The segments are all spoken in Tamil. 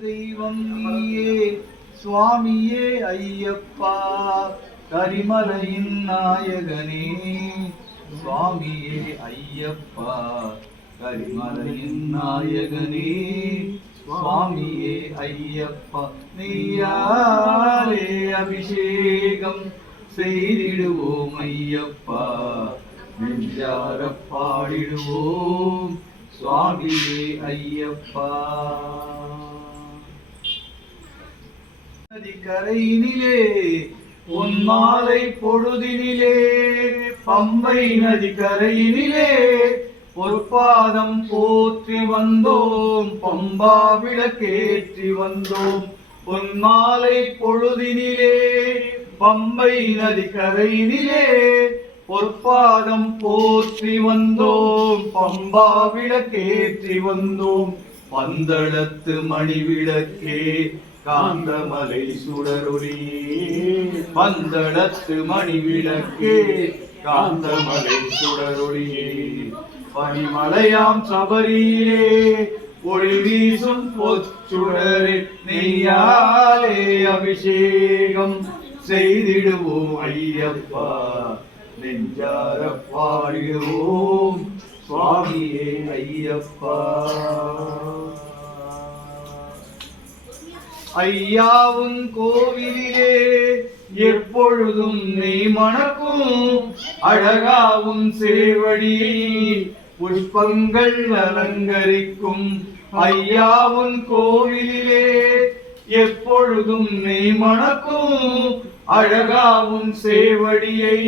தெய்வம் நீயே சுவாமியே ஐயப்பா கரிமலையின் நாயகனே சுவாமியே ஐயப்பா கரிமலையின் நாயகனே சுவாமியே ஐயப்பா நீயாலே அபிஷேகம் செய்திடுவோம் ஐயப்பா நெஞ்சார பாடிடுவோம் சுவாமியே ஐயப்பா நதிக்கரையினிலே மாலை பொழுதினிலே பம்பை நதிக்கரையினிலே பொற்பாதம் போற்றி வந்தோம் பம்பா விளக்கேற்றி வந்தோம். உன் மாலை பொழுதினிலே பம்பை நதிக்கரையினிலே பொற்பாதம் போற்றி வந்தோம் பம்பா விளக்கேற்றி வந்தோம். பந்தளத்து மணி விளக்கே காந்தமலை சுடரொளியே பந்தளத்து மணி விளக்கே காந்தமலை சுடரொளியே பனிமலையாம் சபரியிலே ஒளி வீசும் பொச்சுடரே நெய்யாலே அபிஷேகம் செய்திடுவோம் ஐயப்பா. நெஞ்சார பாடிடுவோம் சுவாமியே ஐயப்பா. ஐயாவும் கோவிலே எப்பொழுதும் நீ மணக்கும். அழகாவும் சேவடியை புஷ்பங்கள் அலங்கரிக்கும். ஐயாவும் கோவிலே எப்பொழுதும் நீ மணக்கும். அழகாவும் சேவடியை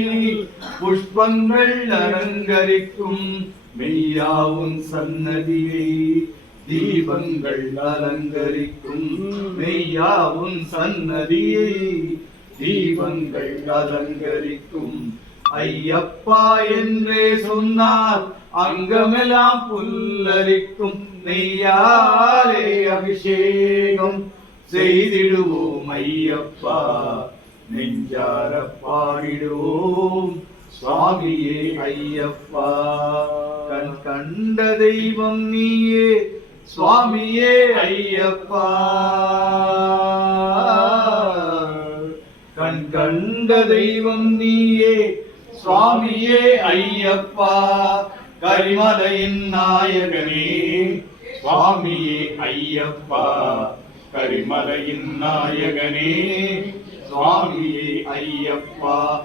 புஷ்பங்கள் அலங்கரிக்கும். மெய்யாவும் சன்னதியை தீபங்கள் அலங்கரிக்கும். மெய்யாவும் சன்னதியை. தீபங்கள் அலங்கரிக்கும். ஐயப்பா என்றே சொன்னார் அங்கமெல்லாம் புல்லரிக்கும். நெய்யாலே அபிஷேகம் செய்திடுவோம் ஐயப்பா. நெஞ்சார பாடிடுவோம் சுவாமியே ஐயப்பா. கண் கண்ட தெய்வம் நீயே சுவாமியே ஐயப்பா. கண் கண்ட தெய்வம் நீயே சுவாமியே ஐயப்பா. கரிமலையின் நாயகனே சுவாமியே ஐயப்பா. கரிமலையின் நாயகனே சுவாமியே ஐயப்பா.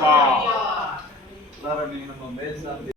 Glória a Deus.